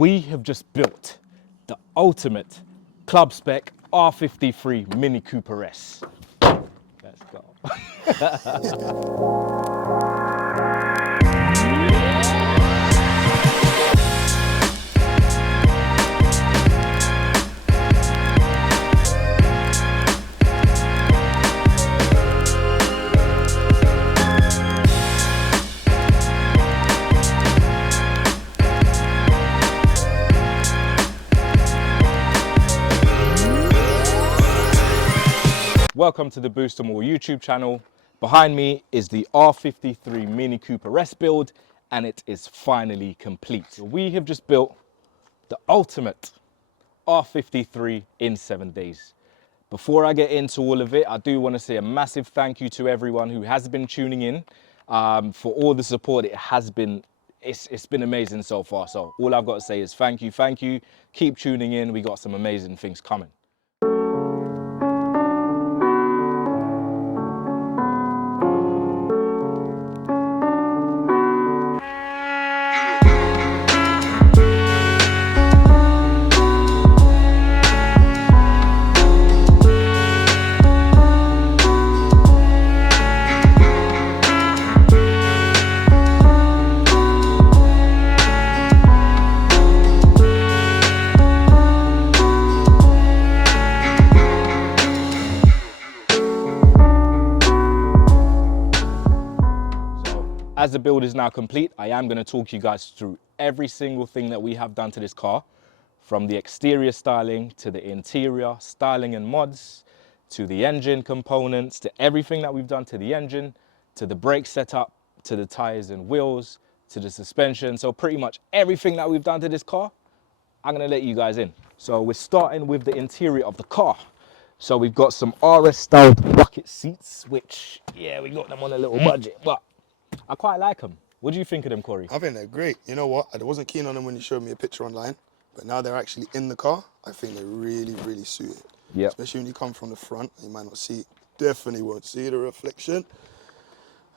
We have just built the ultimate Club Spec R53 Mini Cooper S. Let's go. Welcome to the Boost 'em All YouTube channel. Behind me is the R53 Mini Cooper S build, and it is finally complete. So we have just built the ultimate R53 in 7 days. Before I get into all of it, I do want to say a massive thank you to everyone who has been tuning in for all the support. It's been amazing so far. So all I've got to say is thank you, thank you. Keep tuning in. We got some amazing things coming. As the build is now complete, I am going to talk you guys through every single thing that we have done to this car, from the exterior styling to the interior styling and mods, to the engine components, to everything that we've done to the engine, to the brake setup, to the tires and wheels, to the suspension. So pretty much everything that we've done to this car, I'm going to let you guys in. So we're starting with the interior of the car. So we've got some RS styled bucket seats, which, yeah, we got them on a little budget, but I quite like them. What do you think of them, Corey? I think they're great. You know what? I wasn't keen on them when you showed me a picture online, but now they're actually in the car. I think they're really, really suited. Yeah. Especially when you come from the front, you might not see, definitely won't see the reflection.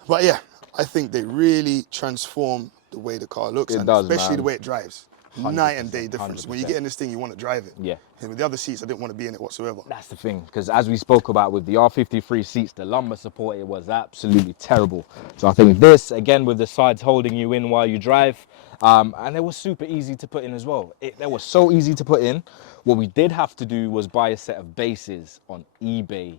But yeah, I think they really transform the way the car looks, and does, especially man. the way it drives. Night and day difference. 100%. When you get in this thing, you want to drive it. Yeah. And with the other seats, I didn't want to be in it whatsoever. That's the thing, because as we spoke about with the R53 seats, the lumbar support, it was absolutely terrible. So I think this, again, with the sides holding you in while you drive, and they were super easy to put in as well. They were so easy to put in. What we did have to do was buy a set of bases on eBay.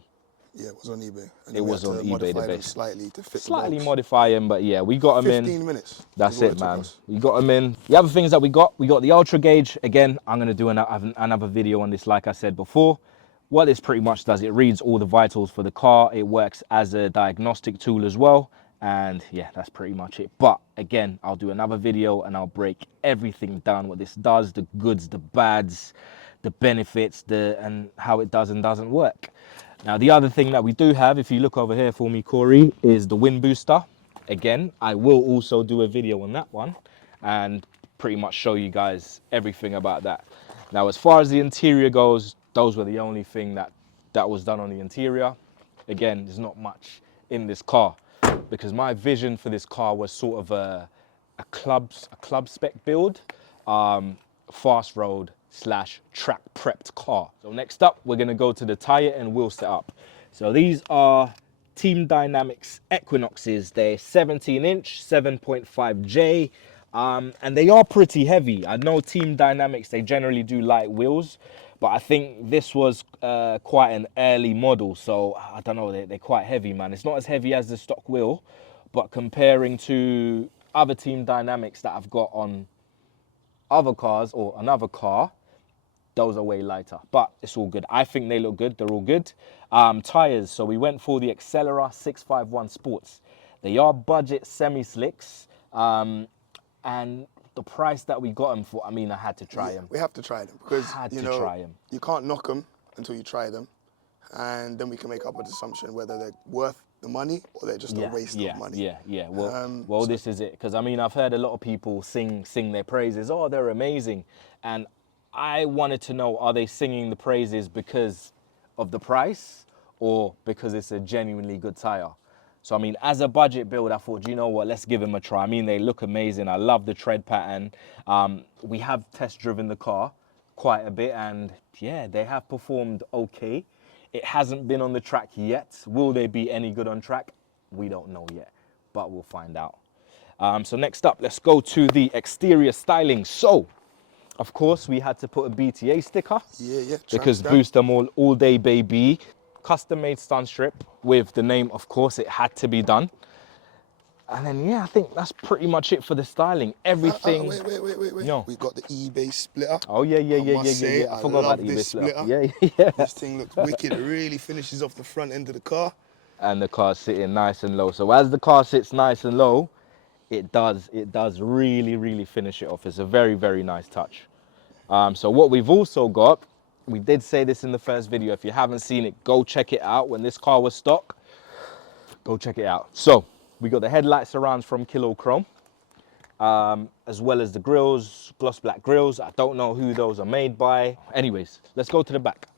Yeah, it was on eBay. And It was on eBay, the modify them base. slightly to fit Slightly the box. modify them, but yeah, we got them in. 15 minutes. That's is what it, took man. us. We got them in. The other things that we got the ultra gauge. Again, I'm going to do another video on this, like I said before. What this pretty much does, it reads all the vitals for the car. It works as a diagnostic tool as well. And yeah, that's pretty much it. But again, I'll do another video and I'll break everything down, what this does, the goods, the bads, the benefits, and how it does and doesn't work. Now, the other thing that we do have, if you look over here for me, Corey, is the wind booster. Again, I will also do a video on that one and pretty much show you guys everything about that. Now, as far as the interior goes, those were the only thing that was done on the interior. Again, there's not much in this car because my vision for this car was sort of a club spec build, fast road / track prepped car. So next up, we're gonna go to the tire and wheel setup. So these are Team Dynamics Equinoxes. They're 17-inch, 7.5J, and they are pretty heavy. I know Team Dynamics, they generally do light wheels, but I think this was quite an early model, so I don't know, they're quite heavy, man. It's not as heavy as the stock wheel, but comparing to other Team Dynamics that I've got on other cars or another car, those are way lighter, but it's all good. I think they look good. They're all good. Tires. So we went for the Accelera 651 Sports. They are budget semi-slicks, and the price that we got them for, I mean, I had to try them. We have to try them because try them. You can't knock them until you try them, and then we can make up an assumption whether they're worth the money or they're just a waste of money. Yeah. Well, this is it, because I mean, I've heard a lot of people sing their praises. Oh, they're amazing, and I wanted to know, are they singing the praises because of the price or because it's a genuinely good tire? So I mean, as a budget build, I thought, you know what, let's give them a try. I mean, they look amazing. I love the tread pattern. We have test driven the car quite a bit, and yeah, they have performed okay. It hasn't been on the track yet. Will they be any good on track? We don't know yet, but we'll find out. So next up, let's go to the exterior styling. So, of course, we had to put a BTA sticker. Yeah. Because Tramp boost them all day, baby. Custom made stun strip with the name, of course, it had to be done. And then, yeah, I think that's pretty much it for the styling. Everything. Wait. No. We got the eBay splitter. Oh, yeah. I forgot about love the eBay this splitter. splitter. Yeah. This thing looks wicked. It really finishes off the front end of the car. And the car's sitting nice and low. So as the car sits nice and low, it does really finish it off. It's a very, very nice touch. So what we've also got, we did say this in the first video. If you haven't seen it, go check it out. When this car was stock, go check it out. So we got the headlight surrounds from Kilo Chrome, as well as the grills, gloss black grills. I don't know who those are made by. Anyways, let's go to the back.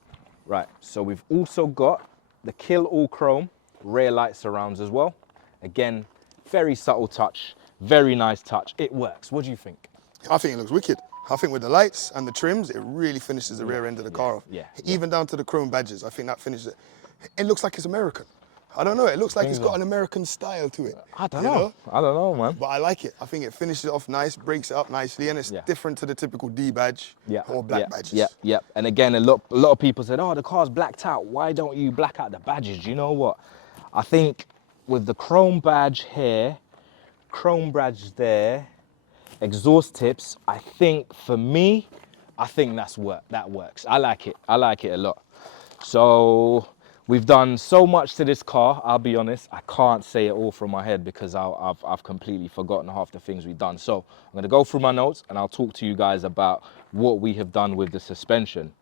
Right, so we've also got the Kill All Chrome rear light surrounds as well. Again, very subtle touch, very nice touch. It works. What do you think? I think it looks wicked. I think with the lights and the trims, it really finishes the rear end of the car off. Even down to the chrome badges, I think that finishes it. It looks like it's American. I don't know, it looks like it's got an American style to it. I don't know, man. But I like it. I think it finishes it off nice, breaks it up nicely, and it's different to the typical D badge or black badges. Yeah. And again, a lot of people said, oh, the car's blacked out. Why don't you black out the badges? You know what? I think with the chrome badge here, chrome badge there, exhaust tips, I think for me, I think that works. I like it a lot. So we've done so much to this car, I'll be honest, I can't say it all from my head because I've completely forgotten half the things we've done. So I'm gonna go through my notes and I'll talk to you guys about what we have done with the suspension.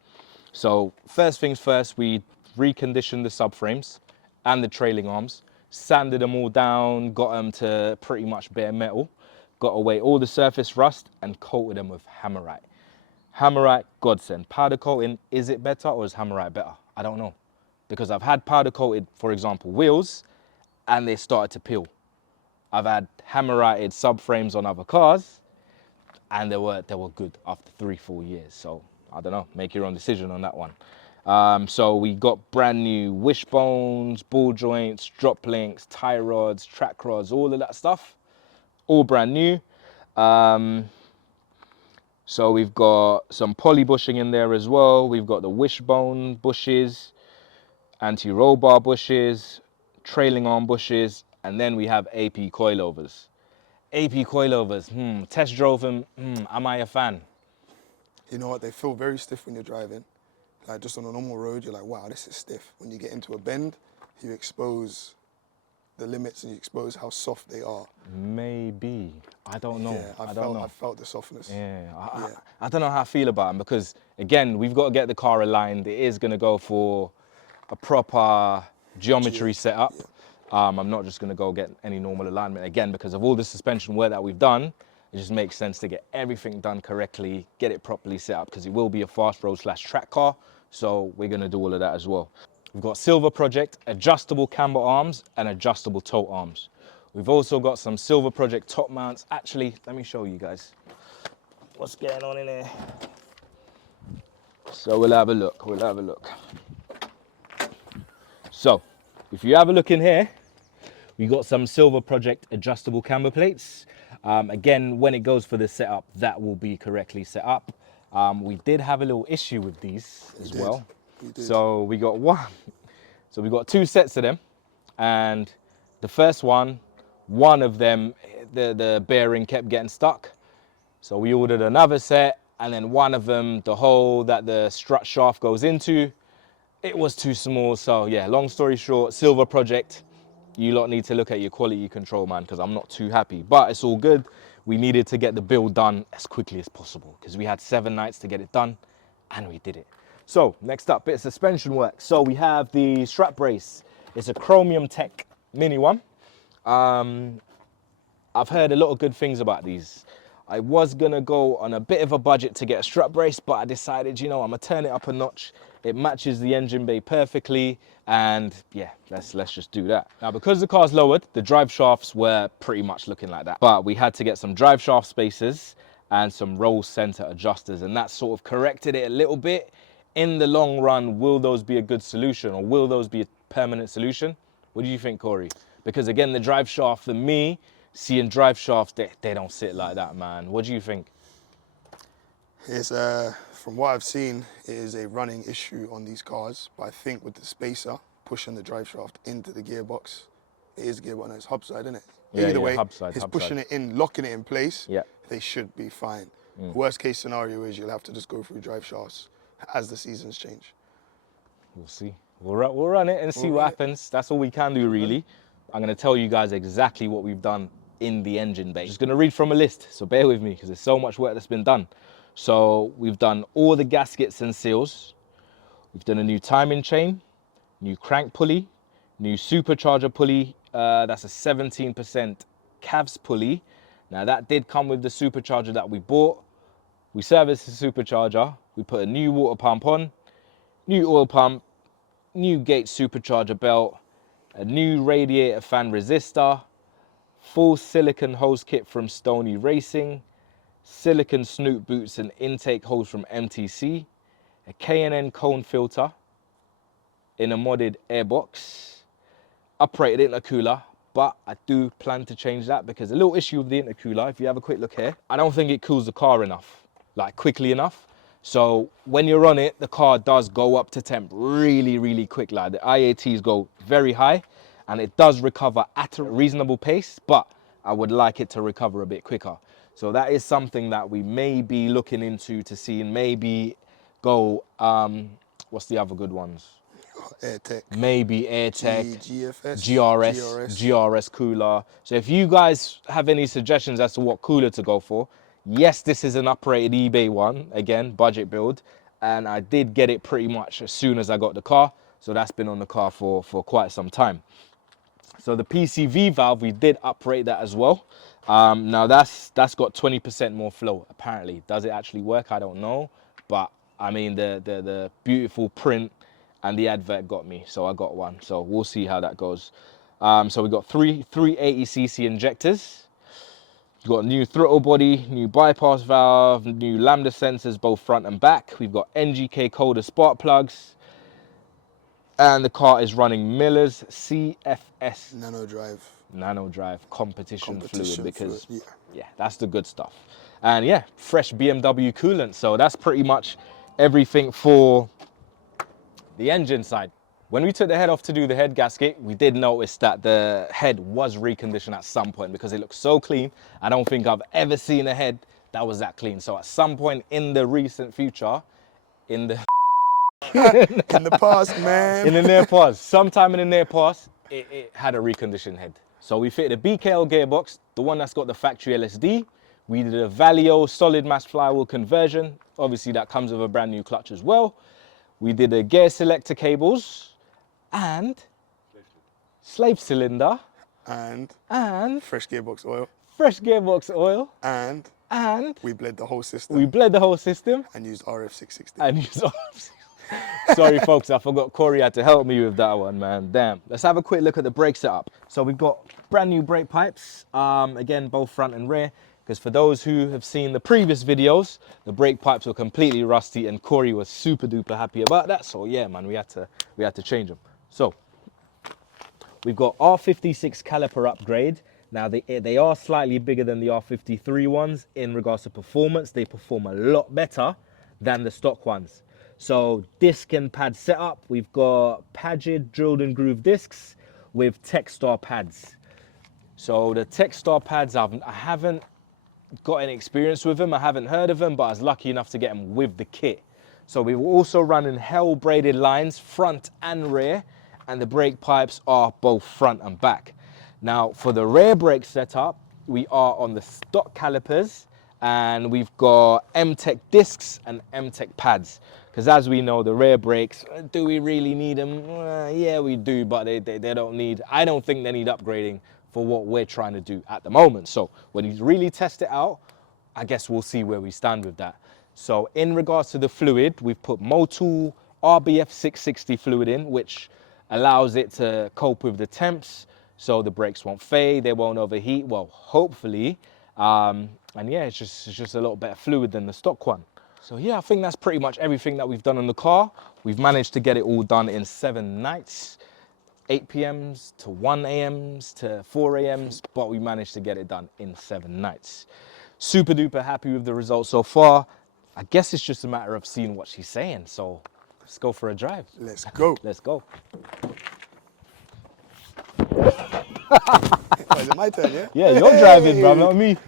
So first things first, we reconditioned the subframes and the trailing arms, sanded them all down, got them to pretty much bare metal, got away all the surface rust and coated them with hammerite. Hammerite, godsend. Powder coating, is it better or is hammerite better? I don't know. Because I've had powder coated, for example, wheels, and they started to peel. I've had hammerited subframes on other cars, and they were good after 3-4 years. So I don't know, make your own decision on that one. So we got brand new wishbones, ball joints, drop links, tie rods, track rods, all of that stuff, all brand new. So we've got some poly bushing in there as well. We've got the wishbone bushes, anti-roll bar bushes, trailing arm bushes, and then we have AP coilovers. AP coilovers, test drove them, am I a fan? You know what, they feel very stiff when you're driving. Like just on a normal road, you're like, wow, this is stiff. When you get into a bend, you expose the limits and you expose how soft they are. Maybe, I don't know. Yeah, I felt the softness. I don't know how I feel about them because again, we've got to get the car aligned. It is gonna go for a proper geometry setup. I'm not just gonna go get any normal alignment again because of all the suspension work that we've done. It just makes sense to get everything done correctly, get it properly set up because it will be a fast road / track car. So we're gonna do all of that as well. We've got Silver Project, adjustable camber arms and adjustable tote arms. We've also got some Silver Project top mounts. Actually, let me show you guys what's going on in here. So we'll have a look. So if you have a look in here, we got some Silver Project adjustable camber plates. Again, when it goes for the setup, that will be correctly set up. We did have a little issue with these as well. So we got one. So we got 2 sets of them, and the first one of them, the bearing kept getting stuck. So we ordered another set, and then one of them, the hole that the strut shaft goes into, it was too small. So yeah, long story short, Silver Project, you lot need to look at your quality control, man, because I'm not too happy, but it's all good. We needed to get the build done as quickly as possible because we had 7 nights to get it done, and we did it. So next up, bit of suspension work. So we have the strap brace. It's a Chromium Tech mini one. I've heard a lot of good things about these. I was gonna go on a bit of a budget to get a strap brace, but I decided, you know, I'm gonna turn it up a notch, It matches the engine bay perfectly, and yeah, let's just do that. Now, because the car's lowered, the drive shafts were pretty much looking like that, but we had to get some drive shaft spacers and some roll center adjusters, and that sort of corrected it a little bit. In the long run, will those be a good solution, or will those be a permanent solution? What do you think, Corey? Because again, the drive shaft, for me, seeing drive shafts, they don't sit like that, man. What do you think? It's, from what I've seen, it is a running issue on these cars, but I think with the spacer pushing the drive shaft into the gearbox, it is gearbox, no, it's hub side, isn't it? Yeah, Either way, hub side, he's pushing it in, locking it in place, yeah, they should be fine. Worst case scenario is you'll have to just go through drive shafts as the seasons change. We'll see. We'll run it and see what happens. That's all we can do, really. I'm going to tell you guys exactly what we've done in the engine bay. Just going to read from a list, so bear with me because there's so much work that's been done. So we've done all the gaskets and seals. We've done a new timing chain, new crank pulley, new supercharger pulley. That's a 17% cavs pulley. Now that did come with the supercharger that we bought. We serviced the supercharger. We put a new water pump on, new oil pump, new gate supercharger belt, a new radiator fan resistor, full silicon hose kit from Stony Racing, silicon snoot boots and intake hose from MTC, a K&N cone filter in a modded airbox, uprated intercooler, but I do plan to change that because a little issue with the intercooler, if you have a quick look here, I don't think it cools the car enough, like quickly enough. So when you're on it, the car does go up to temp really, really quick. Like the IATs go very high and it does recover at a reasonable pace, but I would like it to recover a bit quicker. So that is something that we may be looking into to see, and maybe go, what's the other good ones? AirTech. Maybe AirTech, GFS, GRS cooler. So if you guys have any suggestions as to what cooler to go for, yes, this is an uprated eBay one, again, budget build, and I did get it pretty much as soon as I got the car, so that's been on the car for quite some time. So the PCV valve, we did uprate that as well. Now that's got 20% more flow, apparently. Does it actually work? I don't know, but I mean, the beautiful print and the advert got me, so I got one. So we'll see how that goes. So we got three 80cc injectors. We've got a new throttle body, new bypass valve, new lambda sensors, both front and back. We've got NGK Coda spark plugs. And the car is running Miller's CFS Nano Drive competition fluid because yeah, that's the good stuff. And yeah, fresh BMW coolant. So that's pretty much everything for the engine side. When we took the head off to do the head gasket, we did notice that the head was reconditioned at some point because it looks so clean. I don't think I've ever seen a head that was that clean. So at some point in the recent future, in the in the past, man. In the near past, sometime in the near past, it had a reconditioned head. So we fitted a BKL gearbox, the one that's got the factory LSD. We did a Valio solid mass flywheel conversion. Obviously that comes with a brand new clutch as well. We did a gear selector cables and slave cylinder and fresh gearbox oil. And we bled the whole system. And used RF660. Sorry folks, I forgot Corey had to help me with that one, man. Damn. Let's have a quick look at the brake setup. So we've got brand new brake pipes, again, both front and rear, because for those who have seen the previous videos, the brake pipes were completely rusty and Corey was super duper happy about that. So yeah, man, we had to change them. So we've got R56 caliper upgrade. Now they are slightly bigger than the R53 ones in regards to performance. They perform a lot better than the stock ones. So disc and pad setup, we've got Pagid drilled and groove discs with Techstar pads. So the Techstar pads, I haven't got any experience with them, I haven't heard of them, but I was lucky enough to get them with the kit. So we were also running Hell braided lines, front and rear, and the brake pipes are both front and back. Now for the rear brake setup, we are on the stock calipers, and we've got M-Tech discs and M-Tech pads. Because as we know, the rear brakes, do we really need them? Yeah, we do, but they don't need, I don't think they need upgrading for what we're trying to do at the moment. So when you really test it out, I guess we'll see where we stand with that. So in regards to the fluid, we've put Motul RBF 660 fluid in, which allows it to cope with the temps, so the brakes won't fade, they won't overheat, well, hopefully. And yeah, it's just a little better fluid than the stock one. So yeah, I think that's pretty much everything that we've done on the car. We've managed to get it all done in 7 nights, 8 p.m.s to 1 a.m.s to 4 a.m.s, but we managed to get it done in 7 nights. Super duper happy with the results so far. I guess it's just a matter of seeing what she's saying, so let's go for a drive. Let's go. Let's go. Oh, is it my turn, yeah? Yeah, you're driving, bro, not me.